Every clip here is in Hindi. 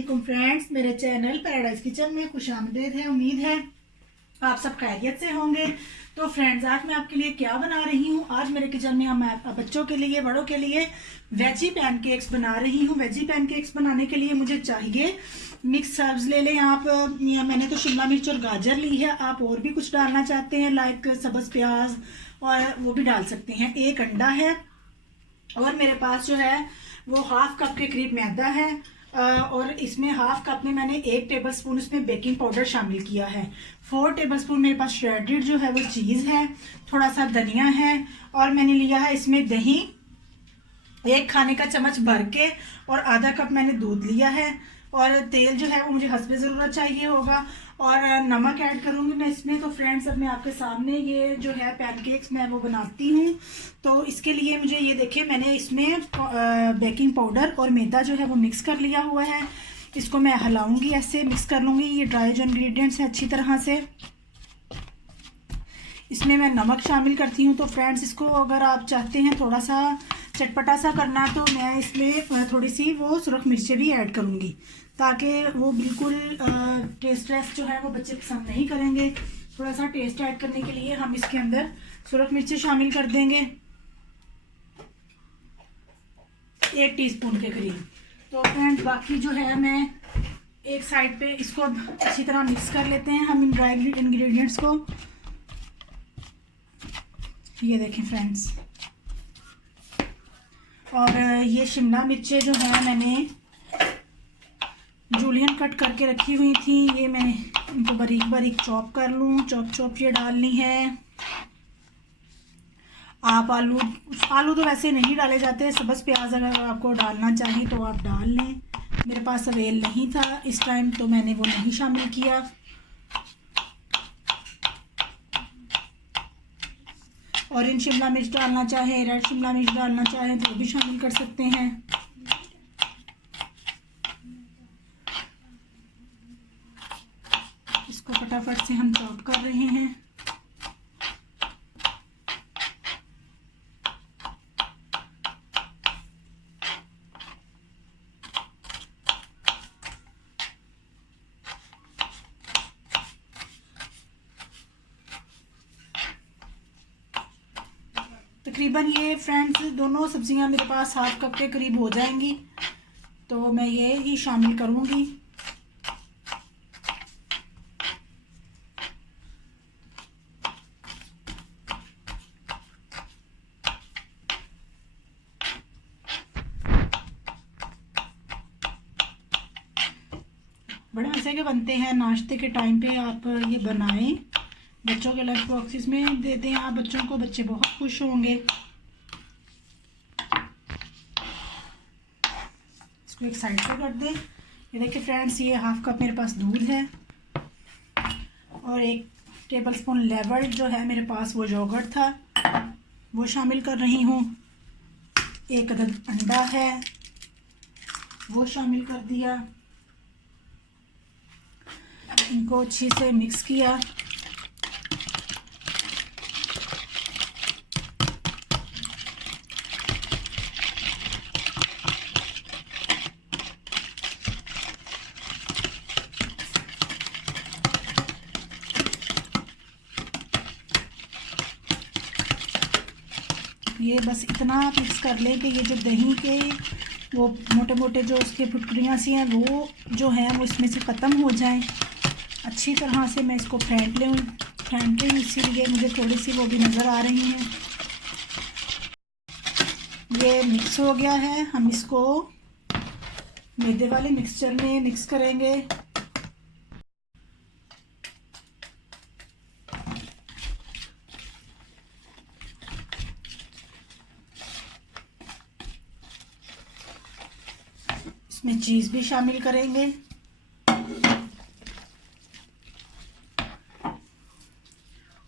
वालेकुम फ्रेंड्स, मेरे चैनल पैराडाइज किचन में खुशामदीद है। उम्मीद है आप सब खैरियत से होंगे। तो फ्रेंड्स, आज मैं आपके लिए क्या बना रही हूँ। आज मेरे किचन में हम बच्चों के लिए, बड़ों के लिए वेजी पैनकेक्स बना रही हूँ। वेजी पैनकेक्स बनाने के लिए मुझे चाहिए मिक्स हर्ब्स ले लें आप। मैंने तो शिमला मिर्च और गाजर ली है। आप और भी कुछ डालना चाहते हैं लाइक सब्ज़ प्याज और वो भी डाल सकते हैं। एक अंडा है और मेरे पास जो है वो हाफ कप के करीब मैदा है और इसमें हाफ कप में मैंने 1 टेबलस्पून इसमें बेकिंग पाउडर शामिल किया है। 4 टेबलस्पून मेरे पास श्रेडेड जो है वो चीज़ है, थोड़ा सा धनिया है और मैंने लिया है इसमें दही 1 खाने का चम्मच भर के और आधा कप मैंने दूध लिया है और तेल जो है वो मुझे हस्बे ज़रूरत चाहिए होगा और नमक ऐड करूँगी मैं इसमें। तो फ्रेंड्स, अब मैं आपके सामने ये जो है पैनकेक्स मैं वो बनाती हूँ। तो इसके लिए मुझे ये देखिए, मैंने इसमें बेकिंग पाउडर और मैदा जो है वो मिक्स कर लिया हुआ है। इसको मैं हिलाऊंगी, ऐसे मिक्स कर लूँगी। ये ड्राई जो इंग्रेडिएंट्स हैं अच्छी तरह से, इसमें मैं नमक शामिल करती हूँ। तो फ्रेंड्स, इसको अगर आप चाहते हैं थोड़ा सा चटपटा सा करना तो मैं इसमें थोड़ी सी वो सुरख मिर्चें भी ऐड करूँगी ताकि वो बिल्कुल टेस्ट जो है वो बच्चे पसंद नहीं करेंगे। थोड़ा सा टेस्ट ऐड करने के लिए हम इसके अंदर सुरख मिर्चें शामिल कर देंगे 1 टीस्पून के करीब। तो फ्रेंड्स, बाकी जो है मैं एक साइड पे इसको अच्छी तरह मिक्स कर लेते हैं हम इन ड्राई इंग्रेडिएंट्स को। ये देखें फ्रेंड्स, और ये शिमला मिर्चें जो है मैंने जूलियन कट करके रखी हुई थी, ये मैं इनको बारीक बारीक चॉप कर लूँ। चॉप ये डालनी है। आप आलू तो वैसे नहीं डाले जाते, सब्ज़ प्याज अगर आपको डालना चाहिए तो आप डाल लें। मेरे पास अवेल नहीं था इस टाइम तो मैंने वो नहीं शामिल किया। ऑरेंज शिमला मिर्च डालना चाहे, रेड शिमला मिर्च डालना चाहे तो भी शामिल कर सकते हैं। इसको फटाफट से हम चॉप कर रहे हैं। तकरीबन ये फ्रेंड्स दोनों सब्जियां मेरे पास हाफ कप के करीब हो जाएंगी तो मैं ये ही शामिल करूंगी। बड़े मज़े के बनते हैं, नाश्ते के टाइम पे आप ये बनाएं, बच्चों के लंच बॉक्सेस में दे दें आप बच्चों को, बच्चे बहुत खुश होंगे। इसको एक साइड पे कर दें। ये देखिए फ्रेंड्स, ये हाफ कप मेरे पास दूध है और 1 टेबलस्पून लेवल जो है मेरे पास वो योगर्ट था वो शामिल कर रही हूँ। 1 अदद अंडा है वो शामिल कर दिया। इनको अच्छे से मिक्स किया। ये बस इतना मिक्स कर लें कि ये जो दही के वो मोटे मोटे जो उसके फुटकुरियाँ सी हैं वो जो हैं वो इसमें से ख़त्म हो जाएं। अच्छी तरह से मैं इसको फेंट रही हूँ, इसीलिए मुझे थोड़ी सी वो भी नज़र आ रही हैं। ये मिक्स हो गया है। हम इसको मैदे वाले मिक्सचर में मिक्स करेंगे। इसमें चीज़ भी शामिल करेंगे।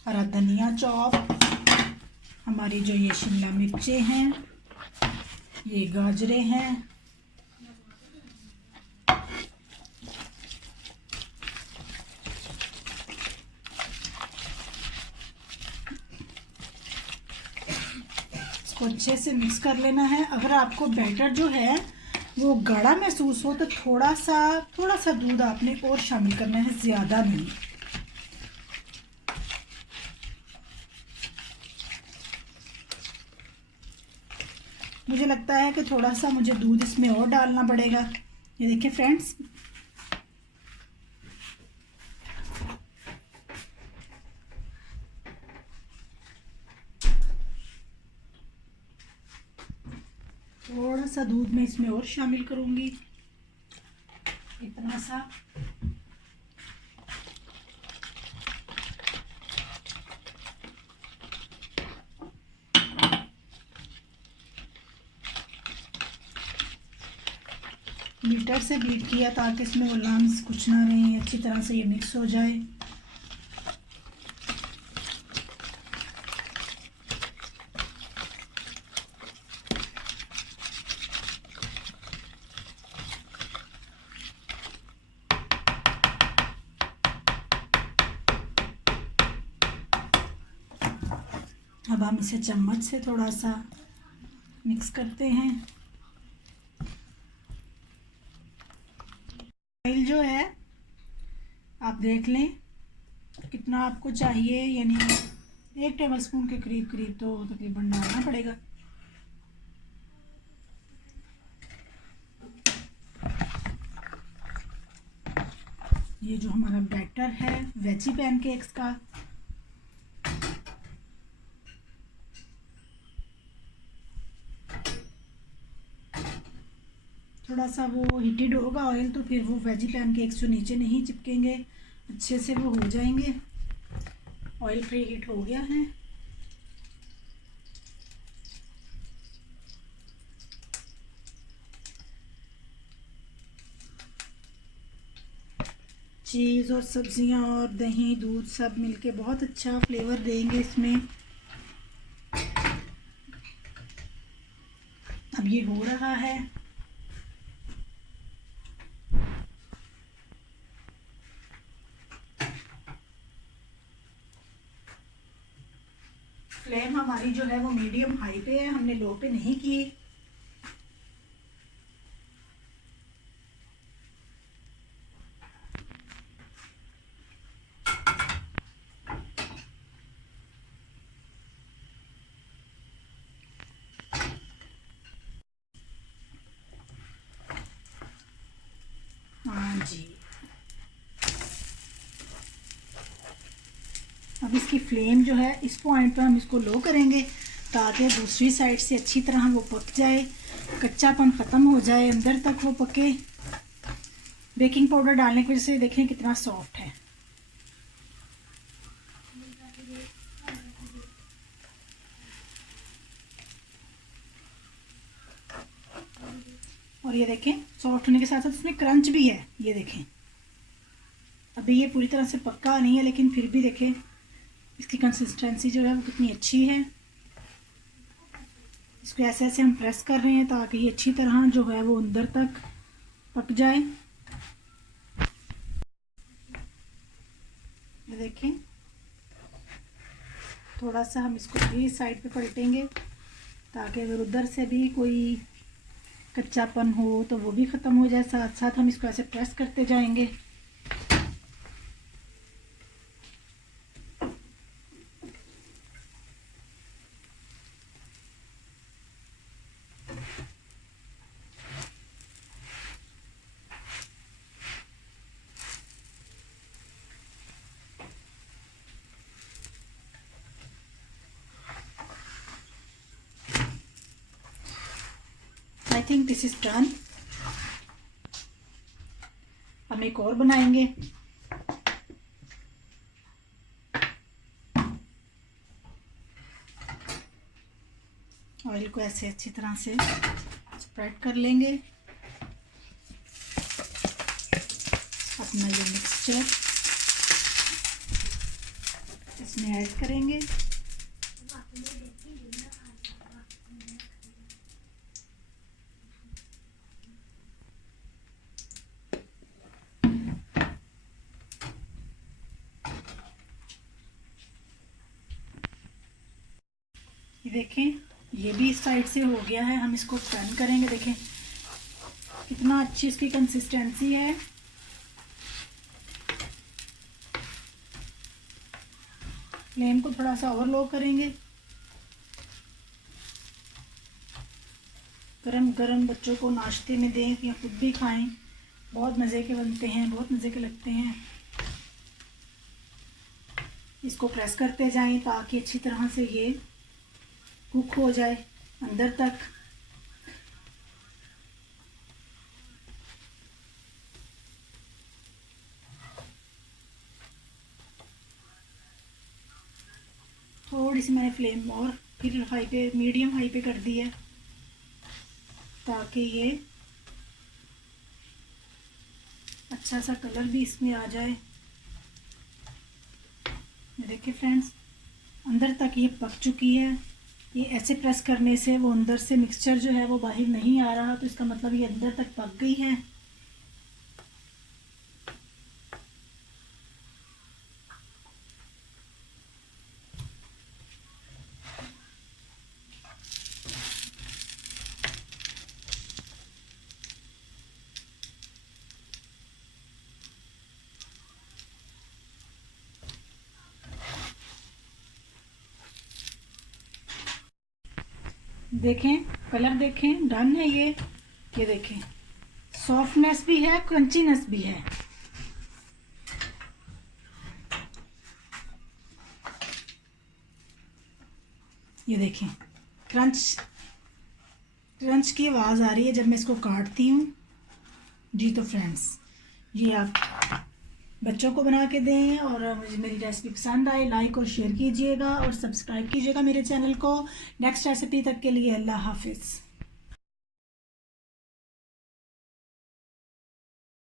हरा धनिया चॉप, हमारी जो ये शिमला मिर्चें हैं, ये गाजरें हैं, इसको अच्छे से मिक्स कर लेना है। अगर आपको बैटर जो है वो गाढ़ा महसूस हो तो थोड़ा सा दूध आपने और शामिल करना है, ज़्यादा नहीं। मुझे लगता है कि थोड़ा सा मुझे दूध इसमें और डालना पड़ेगा। ये देखिए फ्रेंड्स, थोड़ा सा दूध मैं इसमें और शामिल करूंगी, इतना सा। बीटर से बीट किया ताकि इसमें वो लम्स कुछ ना रहें, अच्छी तरह से ये मिक्स हो जाए। अब हम इसे चम्मच से थोड़ा सा मिक्स करते हैं। ऑयल जो है आप देख लें कितना आपको चाहिए, यानी 1 टेबलस्पून के करीब तो तकरीबन डालना पड़ेगा। ये जो हमारा बैटर है वेजी पैनकेक्स का, थोड़ा सा वो हीटेड होगा ऑयल, तो फिर वो वेजी पैनकेक्स जो नीचे नहीं चिपकेंगे, अच्छे से वो हो जाएंगे। ऑयल प्री हीट हो गया है। चीज़ और सब्जियां और दही दूध सब मिलके बहुत अच्छा फ्लेवर देंगे इसमें। अब ये हो रहा है। फ्लेम हमारी जो है वो मीडियम हाई पे है, हमने लो पे नहीं की। हाँ जी, अब इसकी फ्लेम जो है इस पॉइंट पर हम इसको लो करेंगे ताकि दूसरी साइड से अच्छी तरह वो पक जाए, कच्चापन ख़त्म हो जाए, अंदर तक वो पके। बेकिंग पाउडर डालने की वजह से देखें कितना सॉफ्ट है। और ये देखें सॉफ्ट होने के साथ साथ इसमें क्रंच भी है। ये देखें अभी ये पूरी तरह से पक्का नहीं है, लेकिन फिर भी देखें इसकी कंसिस्टेंसी जो है वो कितनी अच्छी है। इसको ऐसे ऐसे हम प्रेस कर रहे हैं ताकि ये अच्छी तरह जो है वो अंदर तक पक जाए। ये देखें थोड़ा सा हम इसको इस साइड पे पलटेंगे ताकि अगर उधर से भी कोई कच्चापन हो तो वो भी ख़त्म हो जाए। साथ साथ हम इसको ऐसे प्रेस करते जाएंगे। I think this is done. हम एक और बनाएंगे। ऑयल को ऐसे अच्छी तरह से स्प्रेड कर लेंगे। अपना ये मिक्सचर इसमें ऐड करेंगे। ये देखें ये भी इस साइड से हो गया है। हम इसको टर्न करेंगे। देखें कितना अच्छी इसकी कंसिस्टेंसी है। फ्लेम को थोड़ा सा और लो करेंगे। गरम गरम बच्चों को नाश्ते में दें या खुद भी खाएं, बहुत मज़े के बनते हैं, बहुत मज़े के लगते हैं। इसको प्रेस करते जाएं ताकि अच्छी तरह से ये कुक हो जाए अंदर तक। थोड़ी सी मैंने फ्लेम और फिर हाई पे, मीडियम हाई पे कर दी है ताकि ये अच्छा सा कलर भी इसमें आ जाए। देखिए फ्रेंड्स, अंदर तक ये पक चुकी है। ये ऐसे प्रेस करने से वो अंदर से मिक्सचर जो है वो बाहर नहीं आ रहा, तो इसका मतलब ये अंदर तक पक गई है। देखें कलर, देखें डन है ये देखें सॉफ्टनेस भी है, क्रंचीनेस भी है। ये देखें क्रंच की आवाज़ आ रही है जब मैं इसको काटती हूँ जी। तो फ्रेंड्स, ये आप बच्चों को बना के दें, और मुझे मेरी रेसिपी पसंद आए लाइक और शेयर कीजिएगा और सब्सक्राइब कीजिएगा मेरे चैनल को। नेक्स्ट रेसिपी तक के लिए अल्लाह हाफिज़।